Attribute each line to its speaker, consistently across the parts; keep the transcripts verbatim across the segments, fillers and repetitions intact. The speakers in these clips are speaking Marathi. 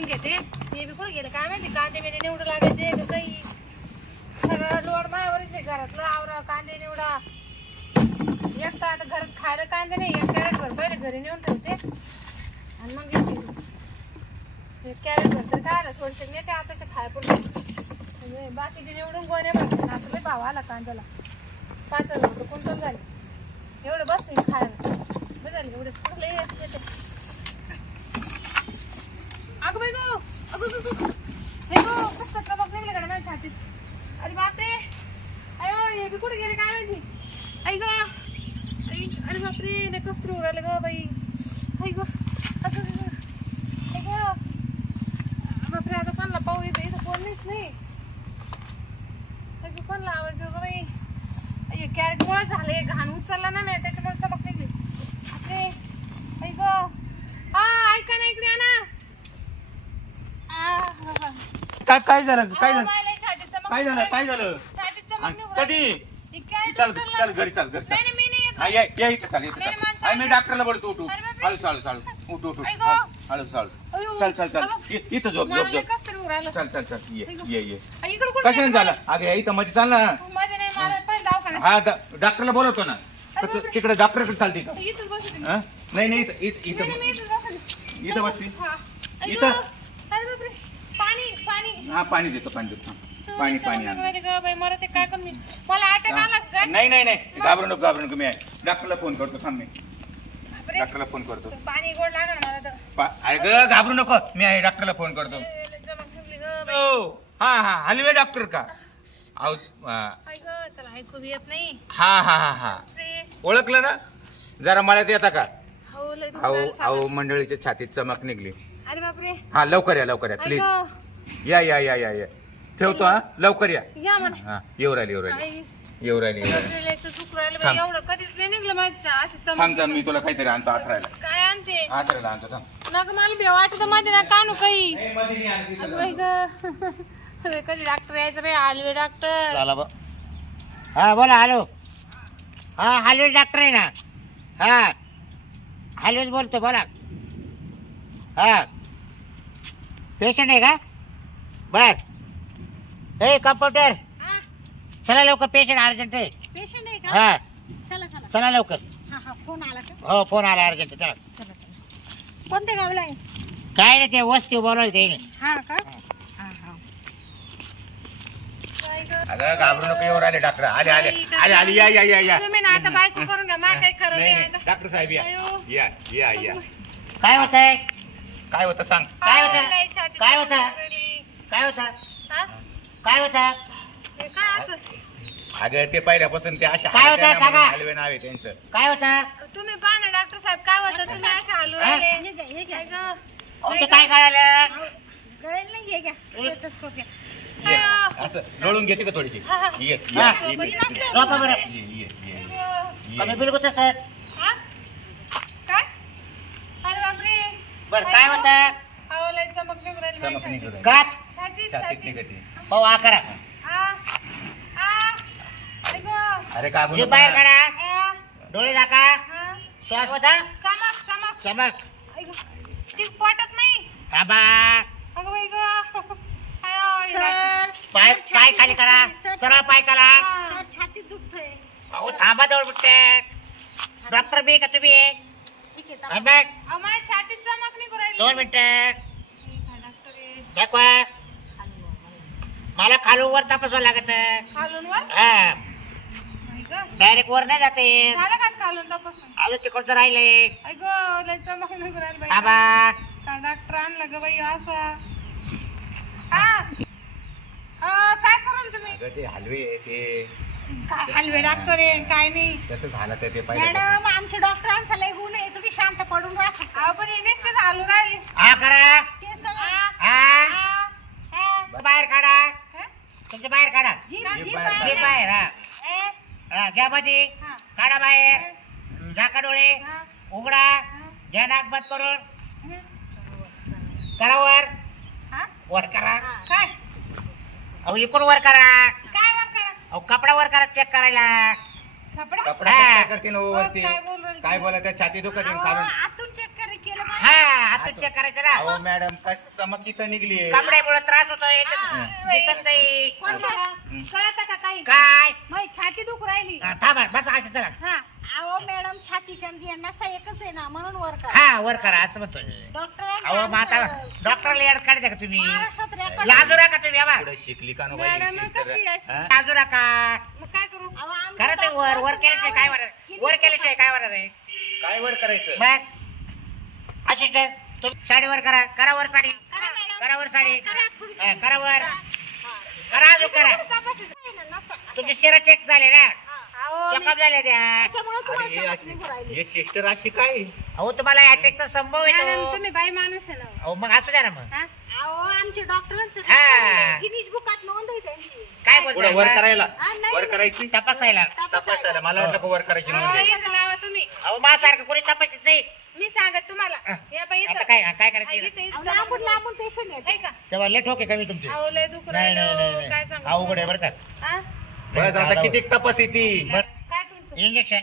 Speaker 1: घेते. ते बी कुठे गेले काय माहिती. कांदे बिंदे निवडू लागायचे का काही. सगळं लोड मायावरच आहे. घरातलं आवरा कांदे निवडा. एक तर आता घरात खायला कांदे नाही. एक कॅरेट भर पहिले घरी नेऊन ठेवते आणि मग येते. कॅरेट भर तर खायला थोडसे नेते आताचे खाय पण बाकीचे निवडून गोण्या भरते. आता लय भाव आला कांद्याला. पाच हजार रुपये क्विंटल झाले. एवढं बसून खायला बघाल एवढे कुठलं येते. अगं बाई गो अगं गो गो हे गो खूप कचरा बघ निघले का माझ्या छातीत. अरे बापरे अयो हे बी कुठे गेले काय माहिती. आई ग अरे बापरे नाही कसतरी उराले ग बाई. आई ग अगं ग बापरे आता कोणाला पाहू येते. इथं कोणीच नाही. कोणला आवाज देऊ ग बाई. कॅरेट मुळे झाले घाण उचलला ना नाही त्याच्यामुळे चमक निघली. बापरे आई ग हा ऐका ना इकडे ना.
Speaker 2: काय काय झालं काय झालं काय झालं काय झालं कधी. चल चल घरी चल घरी चल. या इथं चाल इथं चाल. मी डॉक्टरला बोलतो उठू. हळू चालू चालू उठ उठ उठ हळू चालू चल चल चल इथं झोप झोप झोप. चल चल चल ये ये ये कशाने झालं. अगे इथं मध्ये चाल ना. हा डॉक्टरला बोलवतो ना. तिकडे डॉक्टरकडे चालते का. नाही नाही इथं इथं इथं बसती इथं. हा पाणी देतो पाणी देतो. पाणी पाणी नाही नाही नाही घाबरू नको घाबरू नको. मी आहे डॉक्टरला फोन करतो. थांब मी डॉक्टरला फोन करतो.
Speaker 1: पाणी गोड लागणार मला.
Speaker 2: अरे ग घाबरू नको. मी आहे डॉक्टरला फोन करतो. हा हा हलवे डॉक्टर का.
Speaker 1: ऐकू येत नाही.
Speaker 2: हा हा हा हा ओळखलं ना. जरा मळ्यात येता का. अहो अहो मंडळीच्या छातीत चमक निघली.
Speaker 1: अरे बापरे
Speaker 2: हा लवकर या लवकर या प्लीज. या या या या या ठेवतो. हा लवकर या. हा येऊ राहिली येऊ राहिली येऊ राहिली
Speaker 1: एवढं कधीच नाही निघलं माझ्या.
Speaker 2: थांब थांब मी तुला काहीतरी आणतो आथरायला.
Speaker 1: काय आणते
Speaker 2: आथरायला आणतो थांब.
Speaker 1: नग मला भेव वाटत मध्ये ना कानू काही. कधी डॉक्टर यायचं बाई. हलवे डॉक्टर
Speaker 3: झाला बा. हा बोला हॅलो. हा हलवे डॉक्टर आहे ना. हा हलवेच बोलतो बोला. हा पेशंट आहे का. बर ए कम्पाउंडर चला लवकर पेशंट अर्जंट आहे.
Speaker 1: पेशंट आहे का.
Speaker 3: हा
Speaker 1: चला चला
Speaker 3: चला लवकर.
Speaker 1: हा हा फोन आला का.
Speaker 3: हो फोन आला अर्जंट. चला
Speaker 1: चला चला. कोणत्या गावला आहे.
Speaker 3: काय नाही ते वस्ती बोलवलं ते.
Speaker 1: हा का हा हा.
Speaker 2: अगं घाबरू नको. येऊ राहिले डॉक्टर. आले आले आले आले या या या या.
Speaker 1: तुम्ही ना आता बायको करून घ्या. मा काही खरं
Speaker 2: नाही
Speaker 1: नाही.
Speaker 2: नाही डॉक्टर साहेब या या या या.
Speaker 3: काय होत आहे.
Speaker 2: काय होतं सांग.
Speaker 3: काय होतं काय होतं काय होतं काय होतं.
Speaker 1: काय असं.
Speaker 2: अगं ते पहिल्यापासून ते अशा
Speaker 3: काय होतं सांगा.
Speaker 2: हलवे नाव आहे त्यांचं.
Speaker 3: काय होतं.
Speaker 1: तुम्ही पहा ना डॉक्टर साहेब काय होतं. तुम्ही अशा हलू राहिले. हे घ्या
Speaker 3: ते काय कळालं.
Speaker 1: गळेल नाही. हे घ्या स्टेथोस्कोप घ्या.
Speaker 2: ये, असं लोळून घेते का थोडीशी. ये ये
Speaker 3: हा.
Speaker 2: ये, ये,
Speaker 3: झोपा बरं.
Speaker 2: ये, ये, ये,
Speaker 3: कमी
Speaker 2: ये.
Speaker 3: बिलकुल तसंच.
Speaker 1: हा? काय अरे बापरे.
Speaker 3: बरं काय होतं.
Speaker 1: अहो लय चमक निघून राहिली
Speaker 2: चमक
Speaker 1: माझ्या
Speaker 2: निघून राहिली.
Speaker 3: गात
Speaker 1: छातीत
Speaker 2: छातीत
Speaker 1: छातीत.
Speaker 2: निघते.
Speaker 3: हो आ करा.
Speaker 1: आ आ ऐको
Speaker 2: अरे का
Speaker 3: जीभ बाहेर काढा.
Speaker 1: आ
Speaker 3: डोळे झाका.
Speaker 1: हा
Speaker 3: श्वास होता.
Speaker 1: चमक चमक.
Speaker 3: चमक.
Speaker 1: ऐको ती पटत नाही.
Speaker 3: थांबा.
Speaker 1: अगं बाई ग. सर
Speaker 3: पाय पाय खाली करा. सरळ पाय करा.
Speaker 1: सर छातीत दुखतंय.
Speaker 3: अहो थांबा जवळ बुट्टे. डॉक्टर बी का तुम्ही.
Speaker 1: ठीक आहे
Speaker 3: थांबा.
Speaker 1: अहो माझ्या छातीत चमक निघून राहिली.
Speaker 3: दोन मिनिटं.
Speaker 1: ठीक आहे डॉक्टर आहे.
Speaker 3: दाखवा. मला खालून वर तपासावं लागत.
Speaker 1: खालून वर.
Speaker 3: हा
Speaker 1: ऐको
Speaker 3: डायरेक्ट वर नाही जाते.
Speaker 1: झालं का खालून तपासून.
Speaker 3: अजून तिकडचं राहिले.
Speaker 1: ऐको लय चमक निघून राहिली बाई.
Speaker 3: थांबा.
Speaker 1: का डॉक्टर आणलं ग बाई असा. हा अ, काय कराल तुम्ही.
Speaker 2: अगं ते हलवे आहे ते.
Speaker 1: काय हलवे डॉक्टर आहे काय नाही.
Speaker 2: तसं झालं तर ते पाहिजे.
Speaker 1: मॅडम आमच्या डॉक्टरांचा लय गुण आहे. तुम्ही शांत पडून राहा. अहो पण येणेच ते चालू राहिले.
Speaker 3: हा करा.
Speaker 1: ते सगळं
Speaker 3: हा बाहेर काढा. तुमच्या बाहेर काढा.
Speaker 1: जीभ
Speaker 2: जीभ
Speaker 1: जीभ
Speaker 2: बाहेर.
Speaker 3: जीभ बाहेर. हा
Speaker 1: ए,
Speaker 3: हा, घ्या मध्ये.
Speaker 1: हा.
Speaker 3: काढा बाहेर. झाका डोळे.
Speaker 1: हा.
Speaker 3: उघडा. घ्या नाक बंद करून. करा वर.
Speaker 1: हा?
Speaker 3: वर करा.
Speaker 1: काय
Speaker 3: अहो इकडून वर करा.
Speaker 1: काय वर करा.
Speaker 3: अहो कपडा वर करा चेक करायला.
Speaker 1: कपडा
Speaker 2: कपडा
Speaker 3: हा.
Speaker 2: काय करते ना वरती.
Speaker 1: काय बोलू राहिली?
Speaker 2: काय बोला त्या छाती दुखत आहे
Speaker 1: अहो,
Speaker 2: खालून.
Speaker 1: आतून चेक कर केलं
Speaker 3: हा
Speaker 1: पाहिजे.
Speaker 3: आता डॉक्टर चेक करायचं ना
Speaker 2: अहो मॅडम काय चमक इथं निघली
Speaker 3: कपड्यामुळे त्रास होतो याच्यात दिसत नाही
Speaker 1: कळत का काही
Speaker 3: काय
Speaker 1: मग छाती दुख राहिली
Speaker 3: हा, थांबा बस असं चला
Speaker 1: हा
Speaker 4: अहो मॅडम छातीच्या आणि नसा एकच आहे ना म्हणून वर करा
Speaker 3: हा वर करा असं म्हणतोय
Speaker 4: डॉक्टरांचं
Speaker 3: अहो मग आता
Speaker 4: आमचं
Speaker 3: डॉक्टरला याड काढता का तुम्ही
Speaker 4: महाराष्ट्रात रेकॉर्ड
Speaker 3: लाजू नका तुम्ही बाबा
Speaker 2: पुढे शिकली का नो
Speaker 1: मॅडम,
Speaker 2: बाई,
Speaker 1: कशी
Speaker 2: शिस्त-
Speaker 1: आहे?
Speaker 2: हा?
Speaker 3: लाजू नका
Speaker 1: मग काय करू
Speaker 4: अहो, आमच्या
Speaker 3: खरं ते वर वर
Speaker 4: डॉक्टरांचं
Speaker 3: केल्याशिवाय
Speaker 4: नाव
Speaker 3: काय
Speaker 4: आहे.
Speaker 3: होणार वर केल्याशिवाय काय होणार आहे
Speaker 2: काय वर करायचं
Speaker 3: मग असिस्टंट तुम्ही साडी वर करा करा वर साडी
Speaker 4: करा मॅडम.
Speaker 3: करा वर साडी
Speaker 4: करा, थोडी.
Speaker 3: हा, करा वर
Speaker 4: हा.
Speaker 3: करा अजून करा
Speaker 4: आहे ना, नसा.
Speaker 3: तुमचे शिरा चेक झाले ना
Speaker 1: अहो मी-
Speaker 3: चेकअप झाले त्या
Speaker 4: त्याच्यामुळे
Speaker 2: अरे
Speaker 4: तुम्हाला
Speaker 2: हे
Speaker 4: चमक
Speaker 2: अशी
Speaker 4: निघू राहिली.
Speaker 2: हे सिस्टर अशी काय
Speaker 3: अहो तुम्हाला अटॅकचा संभव
Speaker 1: मॅडम
Speaker 3: येतो
Speaker 1: तुम्ही बाई माणूस आहे ना
Speaker 3: अहो मग असू द्या ना मग
Speaker 1: हा?
Speaker 4: अहो आमचे डॉक्टरांचं
Speaker 3: हा.
Speaker 4: रेकॉर्ड आहे. गिनीज बुकात नोंद आहे त्यांची
Speaker 3: काय
Speaker 2: पुढे
Speaker 3: बोलताय
Speaker 2: वर
Speaker 3: मग?
Speaker 2: करायला
Speaker 4: हा, नाही,
Speaker 2: वर
Speaker 4: नाही.
Speaker 2: करायची
Speaker 3: तपासायला
Speaker 2: तपासायला मला वाटलं का वर करायची
Speaker 1: अहो,
Speaker 2: म्हणजे
Speaker 1: इथं लावा तुम्ही
Speaker 3: अहो माझ्यासारखं कोणी तपासत नाही
Speaker 1: मी सांगत तुम्हाला
Speaker 3: हा.
Speaker 1: या बाई
Speaker 3: आता
Speaker 1: इथं
Speaker 3: काय काय
Speaker 1: हा,
Speaker 3: करायचं
Speaker 1: इथं- इथं
Speaker 4: अहो,
Speaker 1: जमा
Speaker 4: लांबून
Speaker 1: करून.
Speaker 4: लांबून पेशंट
Speaker 1: आहे
Speaker 4: येते
Speaker 1: का
Speaker 3: तेव्हा लय ठोके कमी तुमचे
Speaker 1: अहो लय दुख
Speaker 3: नाही नाही
Speaker 1: राहिलं
Speaker 3: नाही
Speaker 1: काय
Speaker 3: नाही
Speaker 1: सांगू
Speaker 3: अवघड आहे बरं का
Speaker 1: हा?
Speaker 2: बस आता किती तपास येते
Speaker 1: काय तुमचं
Speaker 3: इंजेक्शन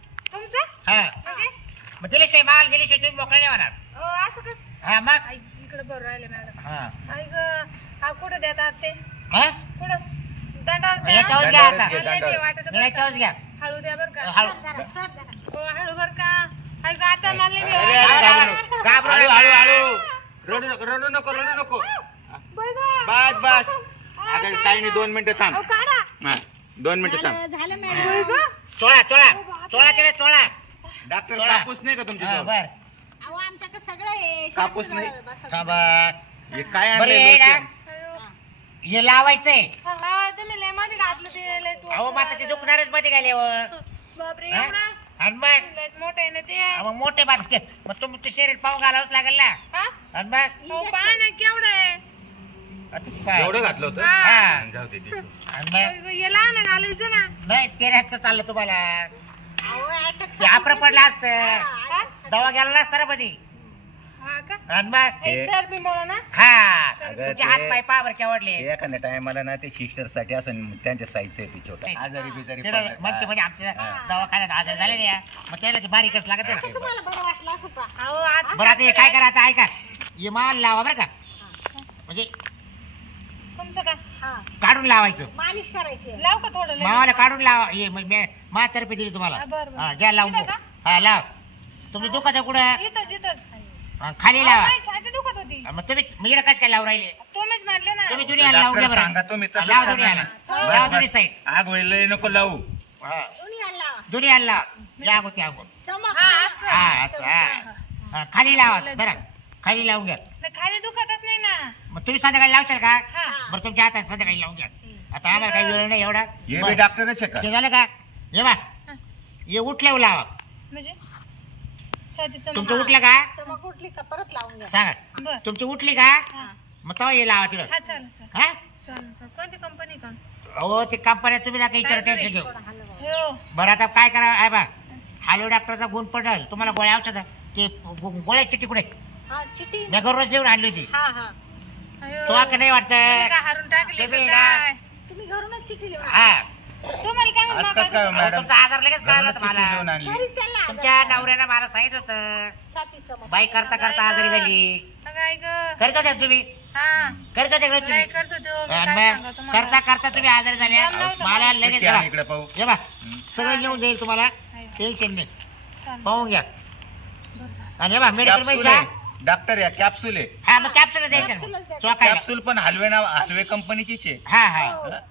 Speaker 1: तुमचं
Speaker 3: हा
Speaker 1: म्हणजे
Speaker 3: मग दिल्याशिवाय माल दिल्याशिवाय तुम्ही मोकळे नाही होणार
Speaker 1: अहो, असं कसं
Speaker 3: हा मग
Speaker 1: आई, इकडे बरं राहिले मॅडम
Speaker 3: हा
Speaker 1: आई ग हा कुठं देतात ते
Speaker 3: हा
Speaker 1: कुठं दंडावर द्या.
Speaker 3: याच्यावर घ्या आता
Speaker 2: घे,
Speaker 1: मला नाही
Speaker 2: दंडावर.
Speaker 1: वाटत बरं का.
Speaker 3: याच्यावरच घ्या
Speaker 1: हळू द्या बरं का
Speaker 3: हळू
Speaker 4: धरा, सर धरा.
Speaker 1: हो हळू बरं का आई ग आता मला नाही
Speaker 2: अरे,
Speaker 1: वाटत.
Speaker 2: अरे,
Speaker 3: घाबरू
Speaker 2: घाबरू
Speaker 3: नका.
Speaker 2: नको.
Speaker 3: घाबरू
Speaker 2: हळू
Speaker 3: नका.
Speaker 2: हळू हळू रडू नको रडू नको रडू नको
Speaker 1: बाई गं.
Speaker 2: बस बस अगं काही नाही दोन मिनिटं थांब
Speaker 1: अहो, काढा
Speaker 2: हा, दोन मिनिटं थांब
Speaker 4: झालं झालं
Speaker 1: बाई
Speaker 4: मॅडम
Speaker 1: गं.
Speaker 3: चोळा चोळा चोळा तिकडे चोळा
Speaker 2: डॉक्टर
Speaker 3: सोडा.
Speaker 2: कापूस नाही का तुमच्या
Speaker 3: हा,
Speaker 2: जवळ?
Speaker 3: बर
Speaker 4: अहो आमच्याकडे सगळं आहे
Speaker 2: कापूस
Speaker 4: शास्त्र
Speaker 2: नाही?
Speaker 4: बसा.
Speaker 3: थांबा
Speaker 2: हे काय
Speaker 3: बरं,
Speaker 2: आणलंय
Speaker 3: हे ना.
Speaker 2: लोशन?
Speaker 1: अयो.
Speaker 3: हे लावायचंय
Speaker 1: हा, तुम्ही लय मध्ये घातलं ते लय टोक
Speaker 3: अहो मग आता ते दुखणारच मध्ये गेल्यावर
Speaker 1: बापरे
Speaker 3: हा?
Speaker 1: एवढा
Speaker 3: आणि मग
Speaker 1: लय मोठं आहे ना ते
Speaker 3: हा, मग मोठे बात मग तुमचं शरीर पाहून घालावंच लागेल ना
Speaker 1: हा
Speaker 3: आणि मग
Speaker 1: अहो, पहा ना केवढं आहे
Speaker 3: आता काय?
Speaker 2: एवढं घातलं होतं
Speaker 3: हा.
Speaker 2: जाऊ दे दे.
Speaker 3: आणि मग
Speaker 1: बाई गं, हे लहान घालायचं ना
Speaker 3: नाही तेऱ्याचं चाललं तुम्हाला
Speaker 4: अहो अटक
Speaker 3: ते आपलं पडलं असतं
Speaker 1: हा?
Speaker 3: दवा गेला नसता ना मध्ये
Speaker 1: हा का
Speaker 3: आणि मग
Speaker 1: हे चरबीमुळं ना
Speaker 3: हा
Speaker 2: अगं
Speaker 3: तुमचे
Speaker 2: ते-
Speaker 3: हात पाय पावर केवडले
Speaker 2: एखाद्या टायमाला ना ते सिस्टर साठी असं त्यांच्या साईजचं आहे ते छोटं आजारी बिजारी
Speaker 3: तिकडं
Speaker 2: पडलं
Speaker 3: म्हणजे
Speaker 2: का?
Speaker 3: म्हणजे आमच्या
Speaker 2: हा.
Speaker 3: दवाखान्यात आजार झाले ना मग त्याला ते बारीकच लागत आहे ना
Speaker 4: तुम्हाला बरं वाटलं असं पहा.
Speaker 1: अहो आता
Speaker 3: बरं आता हे काय करा आता ऐका हे माल लावा बरं का म्हणजे
Speaker 1: तुमचं का
Speaker 4: हा
Speaker 3: काढून लावायचं
Speaker 4: मालिश करायची आहे.
Speaker 1: लाव का थोडं लगेच?
Speaker 3: मावाला काढून लावा हे मग मी माझ्यातर्फे दिली तुम्हाला
Speaker 1: हा, बरं, बरं.
Speaker 3: हा घ्या लावून
Speaker 1: इथं
Speaker 3: बघू. हा लाव तुम्ही दुखत आहे कुठं
Speaker 1: इथंच इथंच
Speaker 3: हा, खाली
Speaker 1: अहो,
Speaker 3: लावा
Speaker 1: माझी छाती दुखत होती
Speaker 3: हा, मग तुम्ही मी कश काय लावून राहिले
Speaker 1: तुम्हीच म्हणले ना
Speaker 3: तुम्ही दुनियाला लावून घ्या
Speaker 2: डॉक्टर
Speaker 3: बरं
Speaker 2: सांगा तुम्ही
Speaker 3: हा,
Speaker 2: तसं
Speaker 3: लावा
Speaker 2: करा
Speaker 3: दुनियाला
Speaker 2: ना.
Speaker 3: लावा
Speaker 2: बस,
Speaker 3: दोन्ही
Speaker 2: बस.
Speaker 3: साईड
Speaker 2: आग होईल नको लावू
Speaker 3: हा
Speaker 4: दोन्ही हात लावा.
Speaker 3: दुनियाला लावा या अगोदर अगोदर
Speaker 4: चमक
Speaker 1: हा
Speaker 4: चमक.
Speaker 1: असं
Speaker 3: हा असं हा हा, खाली लावा बरं खाली लावून घ्या
Speaker 1: नाही, खाली दुखतच नाही ना
Speaker 3: मग तुम्ही संध्याकाळी लावशाल का
Speaker 1: हा
Speaker 3: बरं तुमच्या हातात संध्याकाळी लावून घ्या आता आम्हाला काही वेळ नाही एवढा
Speaker 2: हे
Speaker 3: बरं.
Speaker 2: बी डॉक्टरच आहे का
Speaker 3: ते झालं का ये बा ये उठल्यावर लावा
Speaker 1: म्हणजे छातीचं
Speaker 3: तुमचं उठलं का
Speaker 4: चमक उठली का परत लावून घ्या
Speaker 3: सांगा
Speaker 1: बर
Speaker 3: तुमची उठली का
Speaker 1: हा
Speaker 3: मग तेव्हा ये लावा तिकडं
Speaker 1: हा चालेल चालेल
Speaker 3: हा
Speaker 1: चालेल चालेल कोणती कंपनी का
Speaker 3: अहो ते कंपन्या तुम्ही नका विचार टेन्शन घेऊ
Speaker 4: थोडं हलवा.
Speaker 1: हो
Speaker 3: बरं आता काय करा आहे बा हालो डॉक्टरचा गुण पडल तुम्हाला गोळ्या औषध ते गो- गोळ्याची तिकडे
Speaker 4: हा चिठी
Speaker 3: मी घररोज लिहून आणली होती
Speaker 4: हा हा
Speaker 1: अयो.
Speaker 3: तो का नाही वाटत
Speaker 1: तुम्ही काय हारून टाकले का
Speaker 3: तुम्ही
Speaker 1: काय
Speaker 4: तुम्ही घरूनच चिठी लिहून
Speaker 3: हा
Speaker 1: तुम्हाला काय म्हणू
Speaker 2: आज कसं काय
Speaker 1: नका?
Speaker 3: अहो,
Speaker 2: मॅडम
Speaker 3: तुमचा आजार लगेच कळाला
Speaker 2: घरूनच
Speaker 3: होता
Speaker 2: चिठ्ठी लिहून
Speaker 3: मला
Speaker 2: आणली
Speaker 4: घरीच त्यांना आजार
Speaker 3: तुमच्या
Speaker 4: झाला.
Speaker 3: नवऱ्यानं मला सांगितलं होतं
Speaker 4: छाती चमक
Speaker 3: बाई करता करता आजारी झाली
Speaker 1: अगं, आई गं.
Speaker 3: करीत होत्या तुम्ही
Speaker 1: हा
Speaker 3: करीत होते का
Speaker 1: काय
Speaker 3: तुम्ही
Speaker 1: करतो तो मी
Speaker 3: आणि
Speaker 1: काय
Speaker 3: मग
Speaker 1: सांगा तुम्हाला
Speaker 3: करता करता तुम्ही आजारी झाल्या
Speaker 1: नव्हतं
Speaker 3: मला लगेच
Speaker 2: चिठ्ठी आण
Speaker 3: घ्या
Speaker 2: इकडे पाहू
Speaker 3: हे बा सगळं लिहून देईल तुम्हाला टेन्शन नाही
Speaker 1: चालेल.
Speaker 3: पाहून घ्या
Speaker 1: बरं झालं.
Speaker 3: आणि हे बा मेडिकल मध्ये
Speaker 2: कॅप्सूल
Speaker 3: जा
Speaker 2: आहे डॉक्टर या कॅप्सूल आहे
Speaker 3: हा मग कॅप्सूल द्यायचं
Speaker 4: कॅप्सूलच द्यायचं.
Speaker 3: चोकायला
Speaker 2: कॅप्सूल पण हलवे नाव हलवे कंपनीचीच आहे
Speaker 3: हा हा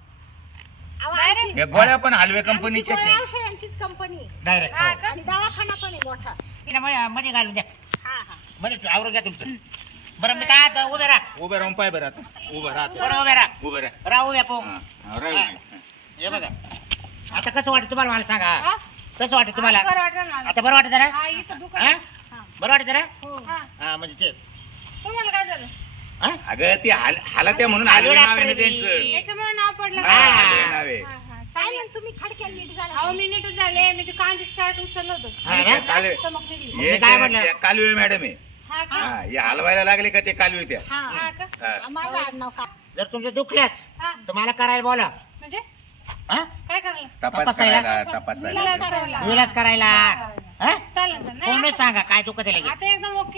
Speaker 4: अहो,
Speaker 1: नाही रे.
Speaker 4: आमची-
Speaker 2: या गोळ्या पण हलवे
Speaker 4: आमची
Speaker 2: कंपनीच्याच
Speaker 4: गोळ्या
Speaker 2: आहे
Speaker 4: औषधांचीच कंपनी
Speaker 3: डायरेक्ट
Speaker 1: हा का?
Speaker 4: आणि दवाखाना पण आहे मोठा
Speaker 3: मध्ये घालून द्या
Speaker 4: हा हा
Speaker 3: मध्ये आवरून घ्या तुमचं बरं मी काय आता उभे राहा
Speaker 2: उभे राहून पाय बरं आता उभं राहत
Speaker 3: बरं उभे राहा
Speaker 2: उभं राहा
Speaker 3: राहू द्या पाहू
Speaker 2: हा, हा, राहू दे.
Speaker 3: हे बघा आता कसं वाटतं तुम्हाला मला सांगा
Speaker 1: हा?
Speaker 3: कसं वाटतं तुम्हाला
Speaker 1: बरं वाटेल मला.
Speaker 3: आता बरं वाटत जरा
Speaker 1: हा इथं दुखत
Speaker 3: हा?
Speaker 1: हा.
Speaker 3: बरं वाटत जरा
Speaker 1: हा
Speaker 3: हा म्हणजे ते
Speaker 1: तुम्हाला काय झालं
Speaker 3: हा?
Speaker 2: अगं ती हाल हालत्या म्हणून हलवे नाव आहे ना त्यांचं
Speaker 1: याच्यामुळे नाव पडलं
Speaker 2: हा,
Speaker 1: का?
Speaker 2: हलवे नाव आहे
Speaker 1: हा, हा.
Speaker 4: काय नाही तुम्ही खडक्यात नीट झाला
Speaker 1: अहो मी नीटच झाले मी ते कांदीच कार्ट उचललं होतं
Speaker 3: हा ना?
Speaker 2: त्या कालवे
Speaker 1: चमक निघली
Speaker 3: मी
Speaker 2: हे
Speaker 3: काय
Speaker 2: त्या-
Speaker 3: म्हणलं?
Speaker 2: त्या कालवे मॅडम आहे
Speaker 1: हा का
Speaker 2: हा हे हलवायला लागले का ते कालवे त्या
Speaker 4: हा
Speaker 1: हा का
Speaker 2: हा.
Speaker 4: माझं आडनाव का
Speaker 3: जर तुमचं दुखल्याच
Speaker 1: हा
Speaker 3: तर मला करायला बोला
Speaker 1: म्हणजे
Speaker 3: हा?
Speaker 1: काय करायला
Speaker 2: तपास
Speaker 3: तपासायला?
Speaker 2: करायला तपासायला
Speaker 1: विलास करायला
Speaker 3: विलास करायला हा?
Speaker 1: चालेल चालेल
Speaker 3: कोण
Speaker 1: नाही
Speaker 3: सांगा काय दुखत आहे लगेच
Speaker 1: आता एकदम ओके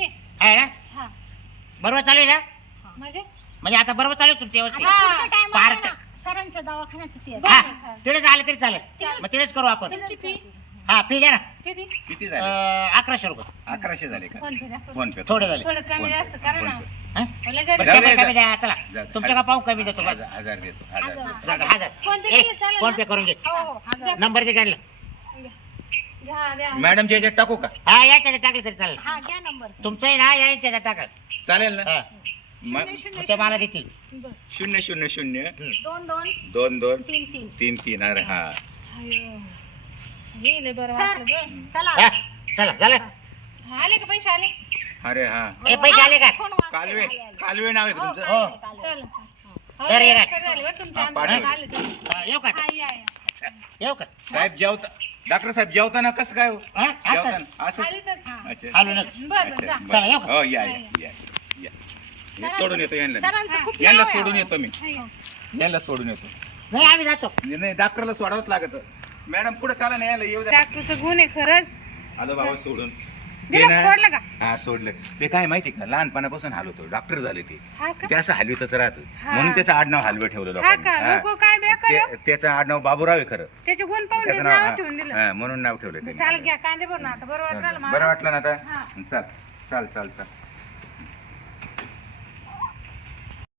Speaker 3: आहे ना
Speaker 4: हा
Speaker 3: बरोबर चालू आहे ना
Speaker 1: म्हणजे
Speaker 3: म्हणजे आता बरोबर चालू आहे तुमच्या व्यवस्थित
Speaker 4: आता पुढच्या टायमाला
Speaker 3: पार्ट.
Speaker 4: ना सरांच्या दवाखान्यातच या.
Speaker 3: हा
Speaker 1: चालेल.
Speaker 3: तिकडेच आलं तरी चालेल मग तिकडेच करू आपण
Speaker 1: किती फी
Speaker 3: हा फी घ्या ना
Speaker 1: किती
Speaker 2: किती झाले
Speaker 3: अं, अकराशे रुपये
Speaker 2: अकराशे झाले का
Speaker 1: फोन पे द्या
Speaker 2: फोन पे
Speaker 3: थोडे झाले
Speaker 1: थोडं कमी जास्त करा ना
Speaker 3: हा?
Speaker 1: मला
Speaker 3: बरं,
Speaker 1: घरी
Speaker 2: जाऊ
Speaker 3: शंभर
Speaker 2: दे,
Speaker 3: कमी द्या चला
Speaker 2: जाऊ दे.
Speaker 3: तुमच्या का पाहू कमी देतो बस
Speaker 2: हजार हजार देतो हजार
Speaker 3: जा, जा, हजार
Speaker 1: फोन पे
Speaker 3: ए,
Speaker 1: केलं चालेल
Speaker 3: फोन
Speaker 1: ना?
Speaker 3: पे करून घे
Speaker 1: हो हो हजार
Speaker 3: नंबर दे त्यांना
Speaker 1: घ्या द्या
Speaker 2: मॅडमच्या याच्यात टाकू का
Speaker 3: हा याच्यात टाकलं तरी चालेल
Speaker 4: हा घ्या नंबर
Speaker 3: तुमचं आहे ना या याच्यात टाका
Speaker 2: चालेल ना
Speaker 3: हा
Speaker 2: मग
Speaker 3: मग ते मला देतील
Speaker 1: बरं.
Speaker 2: शून्य शून्य शून्य
Speaker 4: दोन दोन
Speaker 2: दोन दोन
Speaker 4: तीन तीन
Speaker 2: तीन तीन अरे हा
Speaker 1: अयो. हे लय बरं
Speaker 4: सर
Speaker 1: वाटलं गं.
Speaker 4: चला
Speaker 3: हा चला झालं
Speaker 1: आले का पैसे आले
Speaker 2: अरे हा
Speaker 3: ए पैसे आले का
Speaker 4: फोन वाजतोय.
Speaker 2: कालवे
Speaker 4: आले, आले.
Speaker 2: कालवे नाव आहे का तुमचं
Speaker 3: हो
Speaker 1: चालेल चालेल.
Speaker 3: तर ये
Speaker 1: हो,
Speaker 3: काय?
Speaker 1: नमस्कार झाले बरं तुमचे
Speaker 2: हा,
Speaker 1: आमचे
Speaker 2: पाठव.
Speaker 1: आले ते.
Speaker 3: हा, येऊ का
Speaker 1: हा, या, या.
Speaker 3: अच्छा, येऊ का
Speaker 2: साहेब जेवता डॉक्टर साहेब जेवताना कसं काय हो
Speaker 3: हा असं
Speaker 2: जेवताना असं
Speaker 1: आले तर हा.
Speaker 2: अच्छा
Speaker 3: आलो ना
Speaker 1: बरं बरं जा
Speaker 2: अच्छा,
Speaker 3: चला, येऊ
Speaker 2: बरं.
Speaker 3: का?
Speaker 2: हो या या या या हे सोडून येतो यांना
Speaker 4: सरांचं खूप
Speaker 2: यांना
Speaker 4: नाव आहे
Speaker 2: सोडून
Speaker 4: अहो.
Speaker 2: येतो मी
Speaker 1: हा, या.
Speaker 2: यांना सोडून येतो
Speaker 3: नाही आम्ही जातो
Speaker 2: नाही डॉक्टरला सोडावंच लागत मॅडम पुढे चाला नाही यायला येऊ द्या
Speaker 1: डॉक्टरचं गुण आहे खरंच
Speaker 2: आलो बाबा सोडून
Speaker 1: दिलं,
Speaker 2: ते ना-
Speaker 1: सोडलं का?
Speaker 2: हा सोडलं ते काय माहिती का लहानपणापासून हलवतो डॉक्टर झाले ते
Speaker 1: हा का
Speaker 2: ते असं हलवीतच राहतं
Speaker 1: हा.
Speaker 2: म्हणून त्याचं आडनाव हलवे ठेवलं
Speaker 1: हा
Speaker 2: लोकांनी.
Speaker 1: का
Speaker 2: हा.
Speaker 1: लोक काय बेकार आहे हो?
Speaker 2: ते- त्याचं आडनाव बाबूराव आहे खरं
Speaker 1: त्याचे गुण पाहून
Speaker 2: त्याचं
Speaker 1: त्याचं
Speaker 2: नाव
Speaker 1: नाव ठेवून दिलं
Speaker 2: हा, म्हणून नाव ठेवलं त्यांनी.
Speaker 1: चाल घ्या कांदे भरून आता बरं वाटलं
Speaker 2: बरं
Speaker 1: मला
Speaker 2: वाटलं ना आता
Speaker 1: हा.
Speaker 2: चाल चाल चाल चाल